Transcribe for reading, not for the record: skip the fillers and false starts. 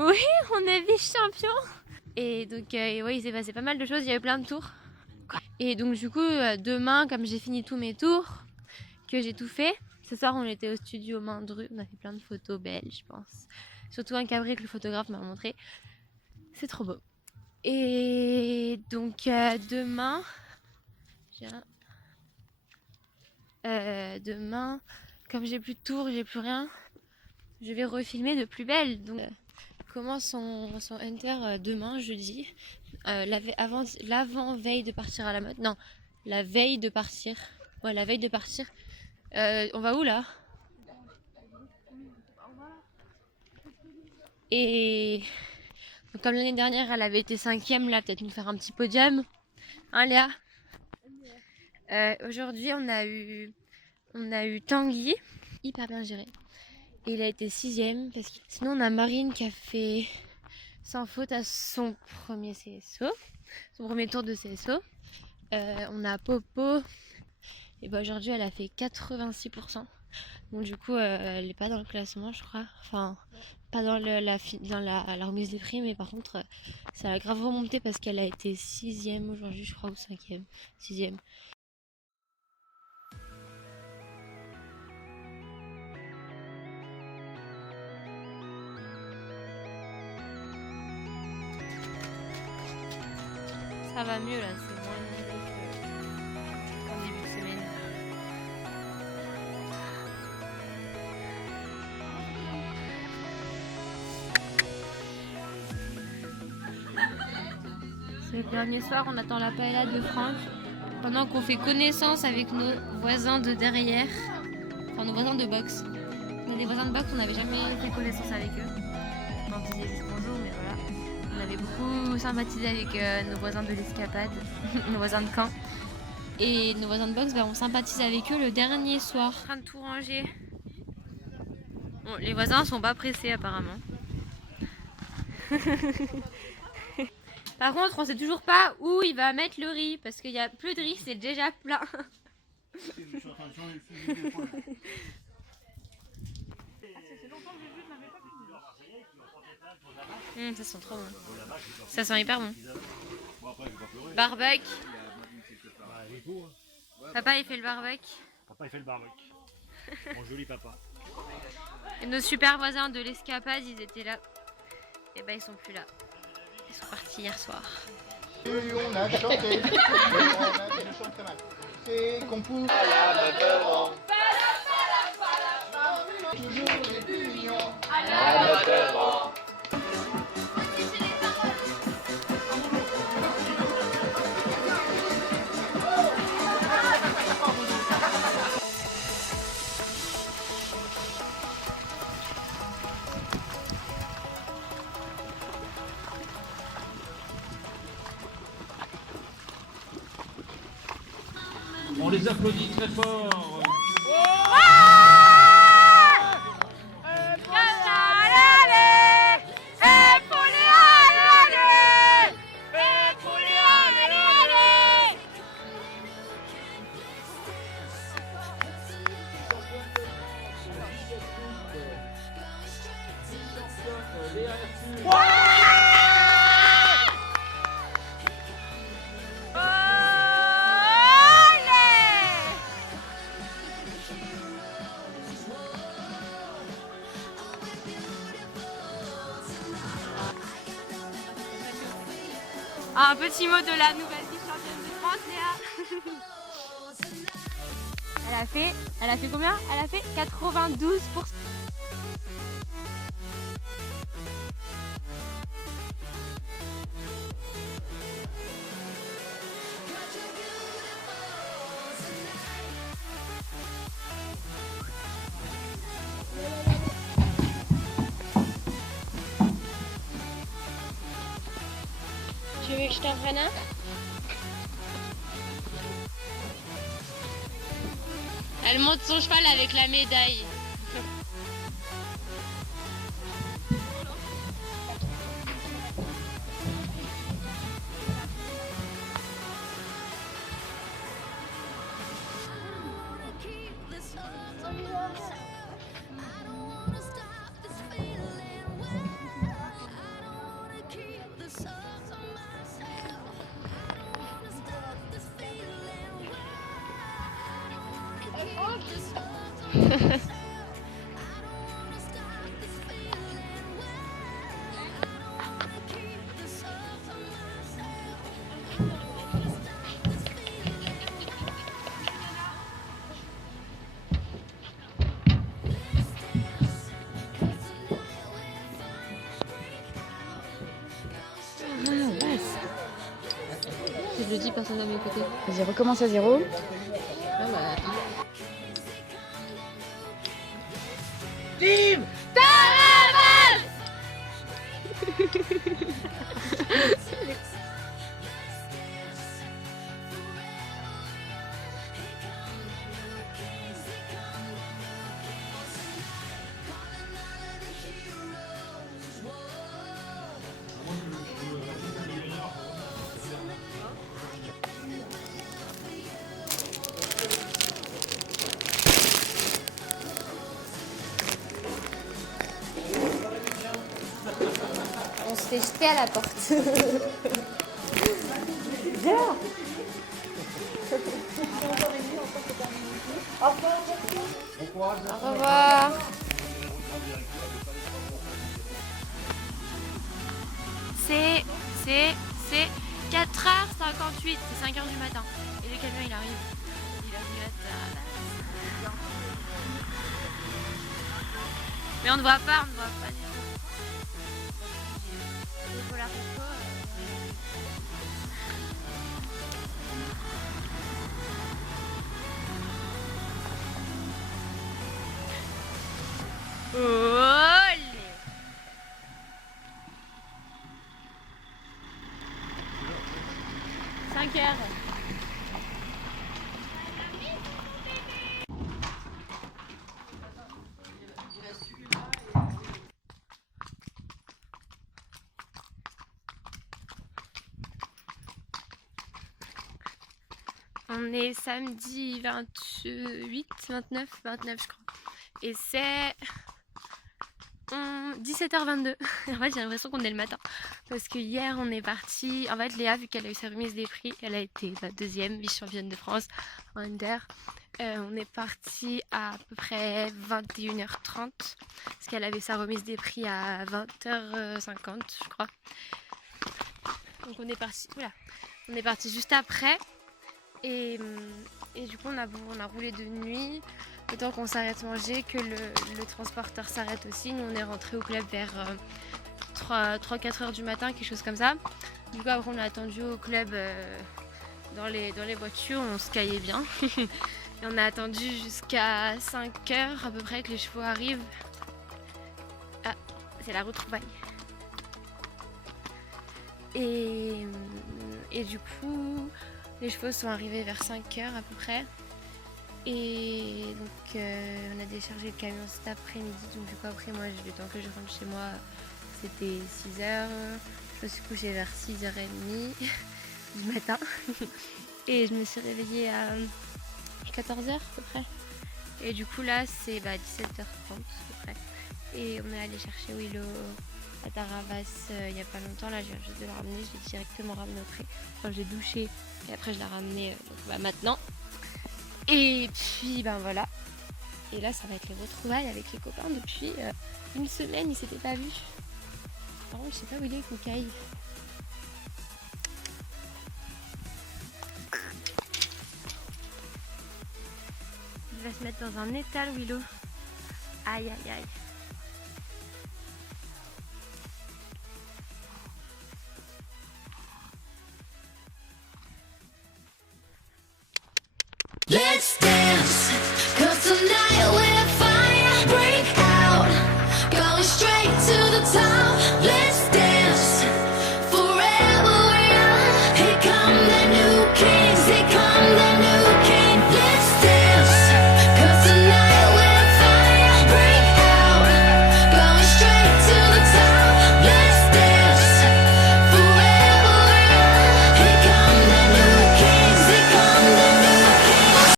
Oui, on est vice-champion. Et donc, ouais, il s'est passé pas mal de choses, il y avait plein de tours. Et donc, du coup, demain, comme j'ai fini tous mes tours, que j'ai tout fait, ce soir, on était au studio Mandru, on a fait plein de photos belles, je pense. Surtout un cabri que le photographe m'a montré. C'est trop beau. Et donc, demain, comme j'ai plus de tours, j'ai plus rien, je vais refilmer de plus belle. Donc, commence son Hunter demain, jeudi. L'avant-veille de partir à la mode. Non, la veille de partir. Ouais, la veille de partir. On va où là? Et donc, comme l'année dernière, elle avait été 5e, là, peut-être nous faire un petit podium. Hein, Léa? Aujourd'hui, on a eu Tanguy, hyper bien géré. Et il a été 6e. Sinon, on a Marine qui a fait sans faute à son premier CSO, son premier tour de CSO. On a Popo. Et bah aujourd'hui, elle a fait 86%. Donc du coup, elle n'est pas dans le classement, je crois. Enfin, pas dans la remise des prix, mais par contre, ça a grave remonté parce qu'elle a été 6e aujourd'hui, je crois, ou 5e. 6e. Ça va mieux là, c'est moins nombreux qu'en début de semaine. C'est le dernier soir, on attend la paella de Franck. Pendant qu'on fait connaissance avec nos voisins de derrière. Enfin, nos voisins de boxe. On a des voisins de boxe, on n'avait jamais fait connaissance avec eux. On disait juste bonjour, mais voilà. On avait beaucoup sympathisé avec nos voisins de l'escapade, nos voisins de camp. Et nos voisins de boxe, on sympathise avec eux le dernier soir. En train de tout ranger. Bon, les voisins sont pas pressés apparemment. Par contre, on sait toujours pas où il va mettre le riz parce qu'il y a plus de riz, c'est déjà plein. Ça sent trop bon. Ça sent hyper bon. Barbecue. Papa il fait le barbecue. Papa il fait le barbecue. Mon joli papa. Et nos super voisins de l'escapade, ils étaient là. Et bah ils sont plus là. Ils sont partis hier soir. On a chanté, je chante très mal. C'est qu'on pousse à la Beurre. Toujours les plus mignons à la Beurre. On les applaudit très fort. Un petit mot de la nouvelle vice-championne de France, Léa. Elle a fait combien? Elle a fait 92%. Tu veux que je t'en prenne un? Elle monte son cheval avec la médaille. Si je le dis, personne va m'écouter. Vas-y, recommence à zéro. Ah bah. Team On se fait jeter à la porte. Au revoir. C'est 4h58, c'est 5h du matin. Et le camion il arrive. Il arrive à la... Mais on ne voit pas, du tout. Il faut la reco, Olé! Cinq heures. On est samedi 28, 29 je crois. Et c'est 17h22. En fait j'ai l'impression qu'on est le matin. Parce que hier on est parti. En fait Léa, vu qu'elle a eu sa remise des prix, elle a été la deuxième vice-championne de France en Under. On est parti à peu près 21h30. Parce qu'elle avait sa remise des prix à 20h50 je crois. Donc on est parti. Oula. On est parti juste après. Et du coup on a roulé de nuit, le temps qu'on s'arrête manger, que le transporteur s'arrête aussi. Nous on est rentré au club vers 3-4 heures du matin, quelque chose comme ça. Du coup après on a attendu au club dans les voitures, on se caillait bien. Et on a attendu jusqu'à 5 heures à peu près que les chevaux arrivent. Ah, c'est la retrouvaille. Et du coup... Les chevaux sont arrivés vers 5 heures à peu près. Et donc on a déchargé le camion cet après-midi. Donc du coup après moi, le temps que je rentre chez moi, c'était 6 heures. Je me suis couchée vers 6h30 du matin. Et je me suis réveillée à 14h à peu près. Et du coup là c'est 17h30 à peu près. Et on est allé chercher Willow à Taravas il n'y a pas longtemps. Là je viens juste de la ramener, je l'ai directement ramenée au pré. Enfin j'ai douché et après je l'ai ramenée maintenant. Et puis voilà. Et là ça va être les retrouvailles avec les copains depuis une semaine, ils s'étaient pas vus. Par contre je sais pas où il est Koukaï. Il va se mettre dans un étal Willow. Aïe aïe aïe. Let's dance.